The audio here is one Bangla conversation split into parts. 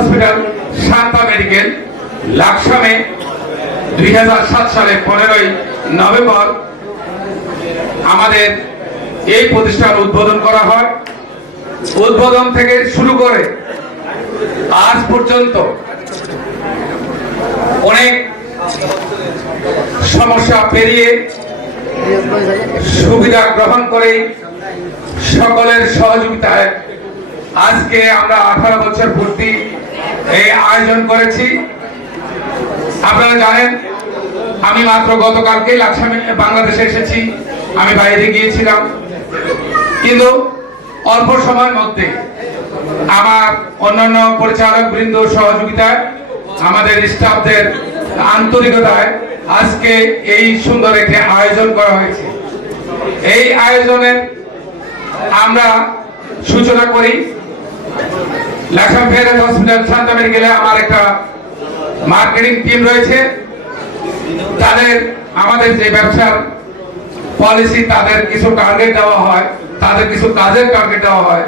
হসপিটাল শান্তা মেডিকেল, লাকসামে দুই হাজার সাত সালে পনেরোই নভেম্বর আমাদের এই প্রতিষ্ঠান উদ্বোধন করা হয়। উদ্বোধন থেকে শুরু করে আজ পর্যন্ত অনেক সমস্যা পেরিয়ে সুবিধা গ্রহণ করে সকলের সহযোগিতায় আজকে আমরা আঠারো বছর পূর্তি এই আয়োজন করেছি। আপনারা জানেন, আমি মাত্র বাংলাদেশে এসেছি। আমি বাইরে গিয়েছিলাম। কিন্তু অল্প সময়ের মধ্যে আমার অন্যান্য পরিচালক বৃন্দ সহযোগিতায়, আমাদের স্টাফদের আন্তরিকতায় আজকে এই সুন্দর একটি আয়োজন করা হয়েছে। এই আয়োজনের আমরা সূচনা করি হসপিটাল আমার একটা মার্কেটিং টিম রয়েছে। তাদের, আমাদের যে ব্যবসার পলিসি, তাদের কিছু টার্গেট দেওয়া হয়, তাদের কিছু কাজের টার্গেট দেওয়া হয়।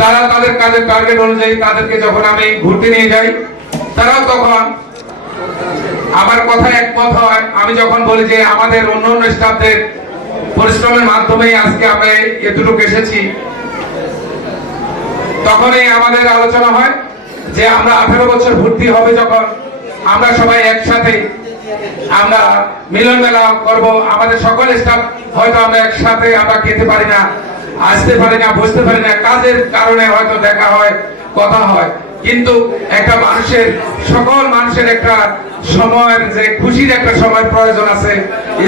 তারা তাদের কাজের টার্গেট অনুযায়ী তাদেরকে যখন আমি ঘুরতে নিয়ে যাই, তারাও তখন আমার কথা একমত হয়। আমি যখন বলি যে আমাদের অন্য অন্য স্টাফদের পরিশ্রমের মাধ্যমেই আজকে আমরা এতটুকু এসেছি তখনই আমাদের আলোচনা হয় যে আমরা আঠারো বছর ভর্তি হবে যখন আমরা সবাই একসাথে আমরা মিলন মেলা করব। আমাদের সকল স্টাফ হয়তো আমরা একসাথে আমরা খেতে পারি না, আসতে পারি না বুঝতে পারি না, কাজের কারণে হয়তো দেখা হয়, কথা হয়। কিন্তু একটা মানুষের, সকল মানুষের একটা সময়ের যে খুশির একটা সময় প্রয়োজন আছে,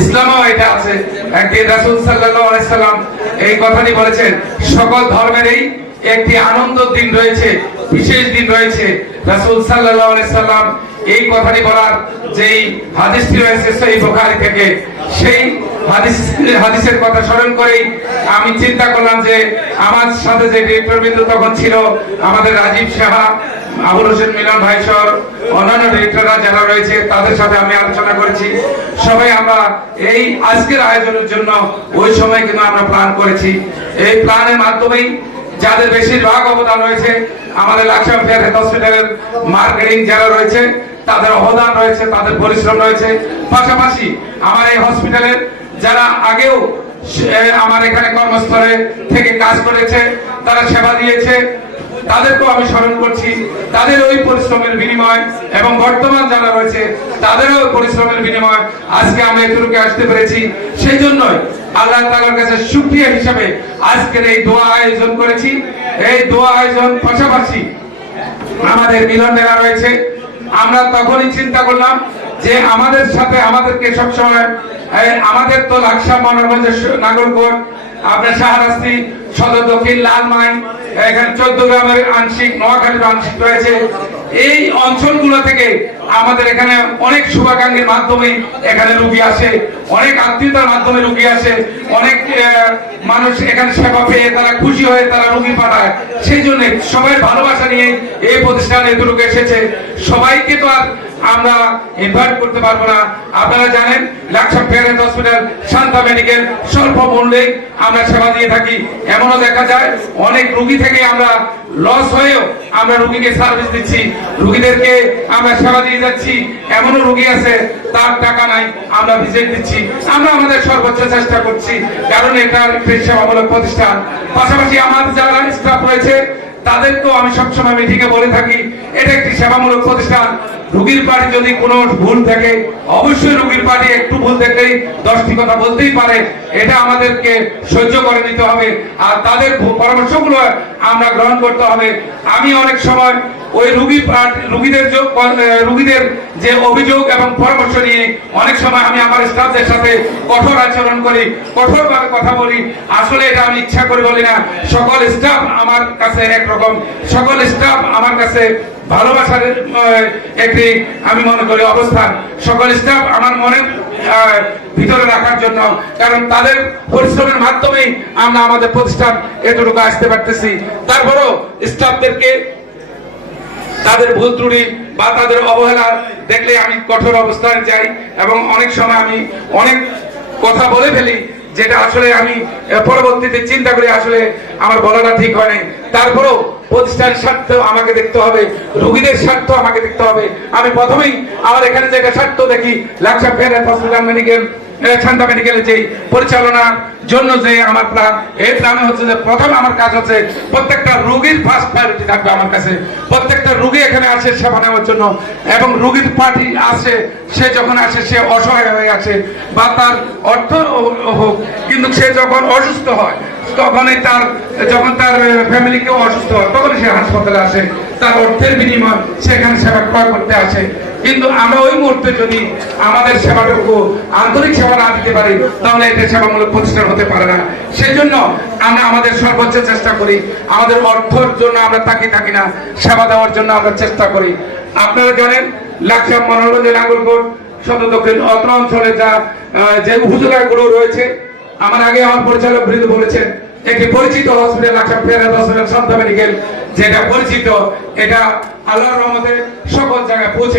ইসলামও এটা আছে। একদিন রাসূল সাল্লাম এই কথাটি বলেছেন, সকল ধর্মেরই একটি আনন্দ দিন রয়েছে, বিশেষ দিন রয়েছে। রাসূল সাল্লাল্লাহু আলাইহি সাল্লাম এই কথাটি বলার যেই হাদিসটি রয়েছে সেই বুখারী থেকে, সেই হাদিস হাদিসের কথা স্মরণ করেই আমি চিন্তা করলাম যে আমার সাথে যে ডিরেক্টর বিন্দু তখন ছিল, আমাদের রাজীব সাহা, আবুল হোসেন মিলন ভাই সহ অন্যান্য ডিরেক্টররা যারা রয়েছে, তাদের সাথে আমি আলোচনা করেছি। সবাই আমরা এই আজকের আয়োজনের জন্য ওই সময় কিন্তু আমরা প্ল্যান করেছি। এই প্ল্যানের মাধ্যমেই যাদের বেশিরভাগ অবদান রয়েছে, আমাদের লাকসাম ফেয়ার হেলথ হসপিটালের মার্কেটিং যারা রয়েছে, তাদের অবদান রয়েছে, তাদের পরিশ্রম রয়েছে। পাশাপাশি আমার এই হসপিটালের যারা আগেও আমার এখানে কর্মস্থলে থেকে কাজ করেছে, তারা সেবা দিয়েছে। তাদেরকেও আমি স্মরণ করছি। তাদের ওই পরিশ্রমের বিনিময় এবং বর্তমান যারা রয়েছে, তাদেরও পরিশ্রমের বিনিময় আজকে আমরা এতটুকু আসতে পেরেছি। সেই জন্যই আল্লাহ তাআলার কাছে সুক্রিয়া হিসাবে আজকের এই দোয়া আয়োজন করেছি। এই দোয়া আয়োজন পাশাপাশি আমাদের মিলন মেলা রয়েছে। আমরা তখনই চিন্তা করলাম যে আমাদের সাথে আমাদেরকে সবসময় আমাদের তো লাকসাম মনোরঞ্জের নাগরকোট আপনার শাহরাস্তি, সদর দক্ষিণ, লালমাই এখানে চোদ্দ গ্রামের আংশিক নোয়াখালীর আংশিক রয়েছে। এই অঞ্চলগুলো থেকে আমাদের এখানে অনেক শুভাকাঙ্ক্ষীর মাধ্যমে এখানে রুগী আসে, অনেক আত্মীয়তার মাধ্যমে রুগী আসে, অনেক মানুষ এখানে সেবা পেয়ে তারা খুশি হয়ে তারা রুগী পাঠায়। সেই জন্য সবাই ভালোবাসা নিয়ে এই প্রতিষ্ঠানে এতটুকু এসেছে। সবাইকে তো আর আমরা ইনভাইট করতে পারব না। আপনারা জানেন, লাকসাম পেয়ারেন্ট হসপিটাল, শান্তা মেডিকেল, স্বল্প মূল্যে আমরা সেবা দিয়ে থাকি। এমনও দেখা যায়, অনেক রুগী থেকে আমরা লস হয়েও আমরা রুগীকে সার্ভিস দিচ্ছি। রুগীদেরকে আমরা সেবা দিয়ে যাচ্ছি। এমনও রুগী আছে, তার টাকা নাই, আমরা ভিজিট দিচ্ছি। আমরা আমাদের সর্বোচ্চ চেষ্টা করছি, কারণ এটা একটি সেবামূলক প্রতিষ্ঠান। পাশাপাশি আমার যারা স্টাফ রয়েছে, তাদেরকেও আমি সবসময় মিটিংয়ে বলে থাকি, এটা একটি সেবামূলক প্রতিষ্ঠান। রুগীর পার্টি যদি কোনো ভুল থাকে, অবশ্যই রুগীর পার্টি একটু ভুল থাকলেই দশটি কথা বলতেই পারে। এটা আমাদেরকে সহ্য করে নিতে হবে। আর তাদের পরামর্শগুলো আমরা গ্রহণ করতে হবে। আমি অনেক সময় ওই রুগী রুগীদের রুগীদের যে অভিযোগ এবং পরামর্শ নিয়ে অনেক সময় আমি আমার স্টাফদের সাথে কঠোর আচরণ করি, কঠোরভাবে কথা বলি। আসলে এটা আমি ইচ্ছা করে বলি না। সকল স্টাফ আমার কাছে একরকম। সকল স্টাফ আমার কাছে ভালোবাসার একটি আমি মনে করি অবস্থান। সকল স্টাফ আমার মনে ভিতরে রাখার জন্য। কারণ তাদের পরিশ্রমের মাধ্যমেই আমরা আমাদের প্রতিষ্ঠান এতটুকু আসতে পারতেছি। তারপরও স্টাফদেরকে তাদের ভুল ত্রুটি বা তাদের অবহেলা দেখলে আমি কঠোর অবস্থায় যাই এবং অনেক সময় আমি অনেক কথা বলে ফেলি, যেটা আসলে আমি পরবর্তীতে চিন্তা করি আসলে আমার বলাটা ঠিক হয় নাই। তারপরেও প্রতিষ্ঠানের স্বার্থ আমাকে দেখতে হবে, রুগীদের স্বার্থ আমাকে দেখতে হবে। আমি প্রথমেই আমার এখানে যেটা স্বার্থ দেখি Laksam Fair Hospital Medical Shanta মেডিকেলের যে পরিচালনার জন্য যে আমার প্ল্যান এই প্ল্যানে হচ্ছে যে প্রথমে আমার কাজ হচ্ছে প্রত্যেকটা রোগীর ফার্স্ট প্রায়োরিটি থাকবে আমার কাছে। প্রত্যেকটা রোগী এখানে আসে সেবা নেওয়ার জন্য এবং রোগীর পার্টি আসে, সে যখন আসে, সে অসহায় হয়ে আছে বা তার অর্থ হোক, কিন্তু সে যখন অসুস্থ হয়, তখনই তার, যখন তার ফ্যামিলি কেউ অসুস্থ হয়, তখনই সে হাসপাতালে আসে। তার অর্থের বিনিময় সেখানে সেবা ক্রয় করতে আসে। কিন্তু আমরা ওই মুহূর্তে যদি আমাদের সেবাটুকু আন্তরিক সেবা না দিতে পারি, তাহলে এটা সেবামূলক প্রতিষ্ঠান হতে পারে না। সেই জন্য আমরা আমাদের সর্বোচ্চ চেষ্টা করি, আমাদের অর্থর জন্য আমরা তাকিয়ে থাকি না, সেবা দেওয়ার জন্য আমরা চেষ্টা করি। আপনারা জানেন, লাকসাম মনোরঞ্জন আঙ্গুলকোট সদর দক্ষিণ অত্র অঞ্চলে যা যে উপজেলাগুলো রয়েছে, আমার আগে আমার পরিচালক বৃন্দ বলেছেন, একটি পরিচিত হসপিটাল লাকসাম ফেরাদ হসপিটাল শান্তা মেডিকেল যেটা পরিচিত, এটা আল্লাহর রহমতে সকল জায়গায় পৌঁছে